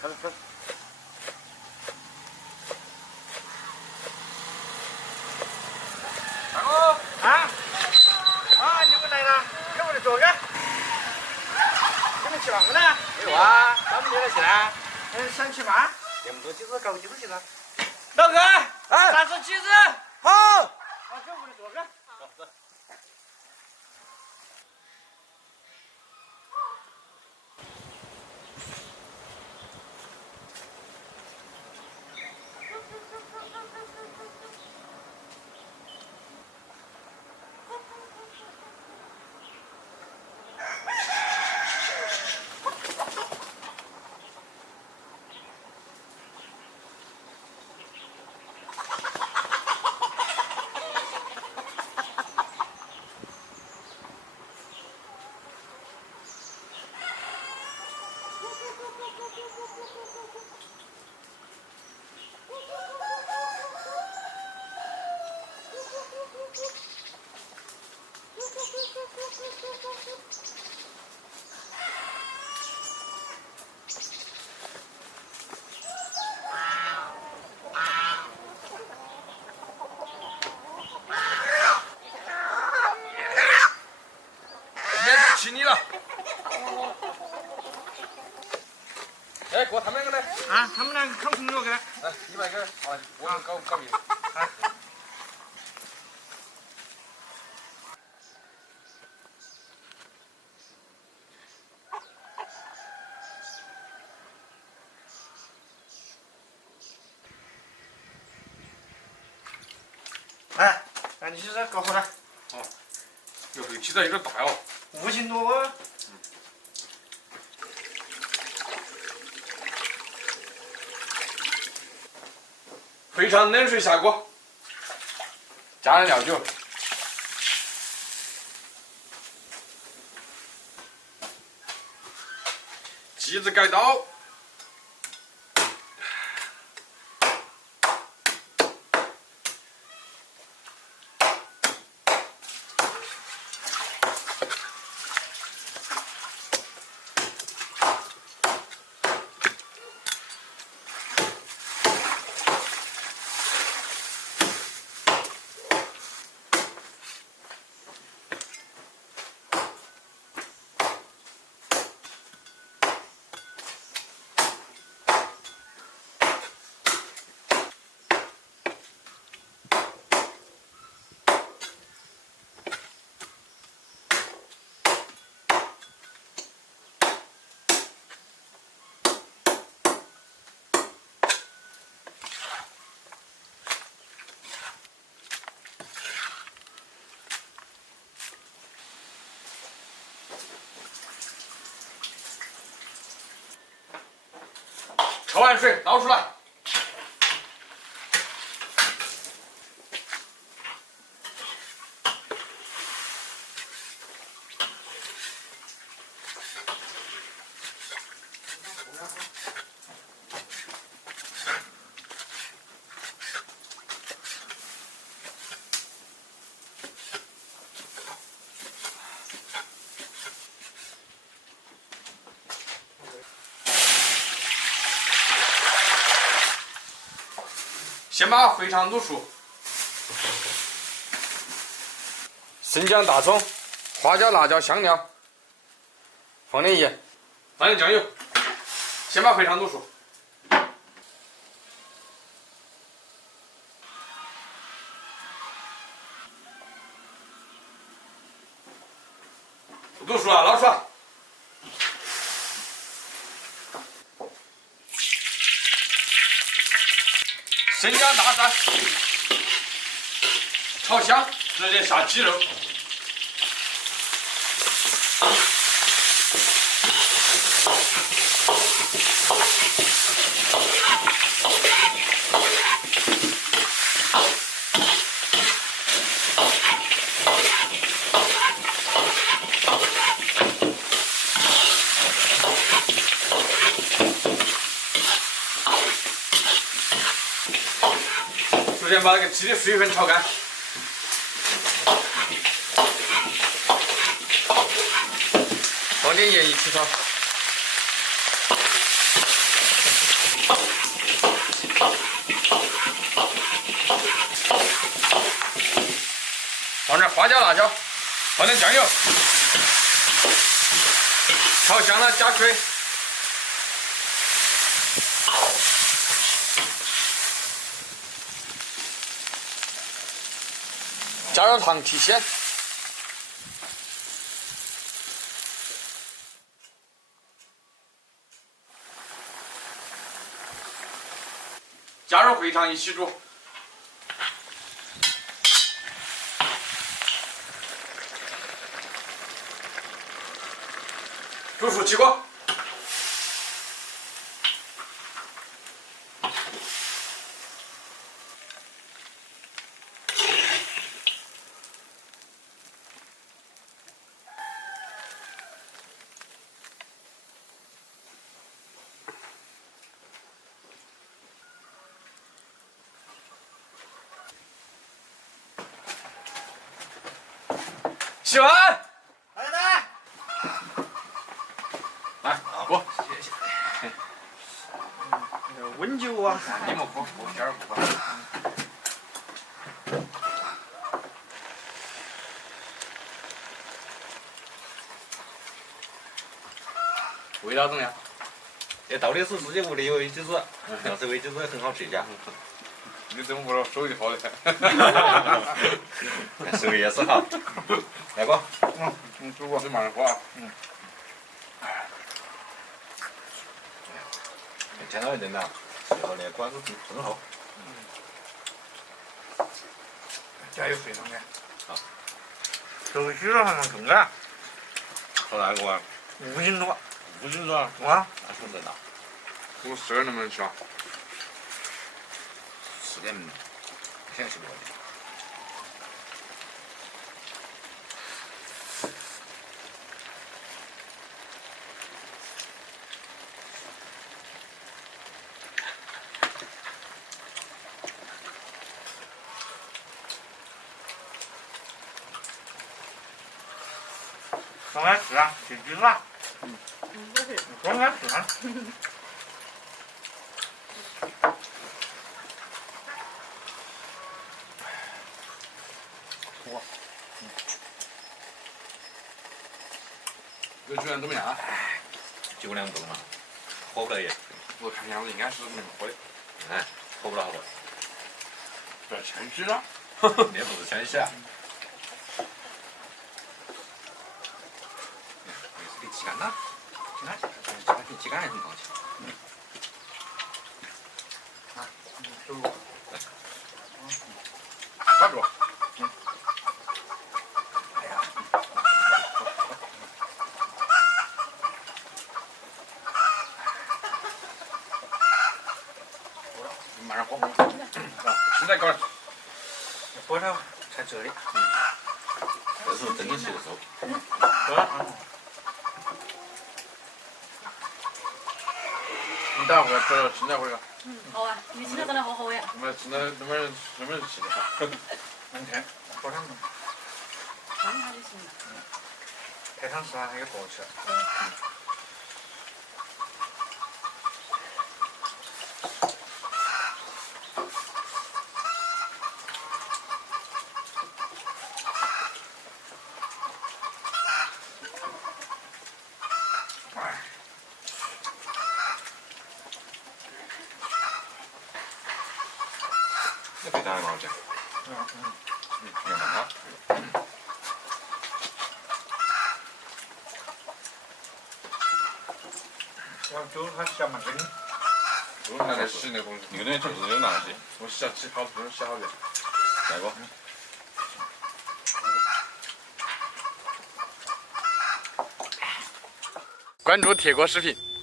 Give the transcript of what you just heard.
开始。大哥你们来了，给我的坐个。你们去哪个呢？没有啊，咱们没去呢。想去吗？那么多机子搞个机子去了。老哥，哎，啥子机子？好。好，给我的坐个。走。气你了。哎，哥，他们两个呢？啊，他们两个看朋友去了。来，你们个，我们搞别的。哎，那你这搞好了。哟，这气子有点大哦。5斤多哦。非常冷水下锅，加点料酒，鸡子改刀，焯完水倒出来。先把肥肠卤熟，生姜、大葱、花椒、辣椒、香料，放点盐，放点酱油，先把肥肠卤熟。卤熟了，捞出来。生姜大蒜，炒香，直接下鸡肉。首先把那个鸡的水分炒干，放点盐一起炒。花椒、辣椒，放点酱油，炒香了加水，加点糖提鲜。加入茴香一起煮，煮熟起锅。洗碗，来来，来锅。谢谢。温酒啊，你莫喝，我一点儿不喝。味道怎么样？这到底是自己屋里有位置，要是位置很好吃的。你怎么不说手艺好的？手艺也是好。来哥，煮过，你慢点喝啊。见到人了，最后那管子真好。加油非常干。好。手机了还能更干。说哪个啊5斤多。 ？5斤多啊？啊？那是真的。我们12点能不能吃啊4点，现在吃不了的。刚开始啊，挺鸡辣。刚开始啊。这酒量怎么样啊？酒量够嘛？喝不了也。我看样子应该是能喝的。哎，喝不了好多。不要谦虚了。那不是谦虚啊。给鸡肝呐，鸡肝还很高级。走。抓住。慢点喝。实在搞点。火烧在这里。这是真的吸的时候。你待会儿吃了青菜会儿。好啊，因为青菜真的好好呀。我们青菜那边吃的哈。能吃，火烧能。汤它就行了。太常吃啊，还有多吃。这肥肠还蛮好吃。你看它。就是它下面根。我拿来洗那东西。那个东西就是有垃圾。我洗好不是洗好的。来个。关注铁锅视频。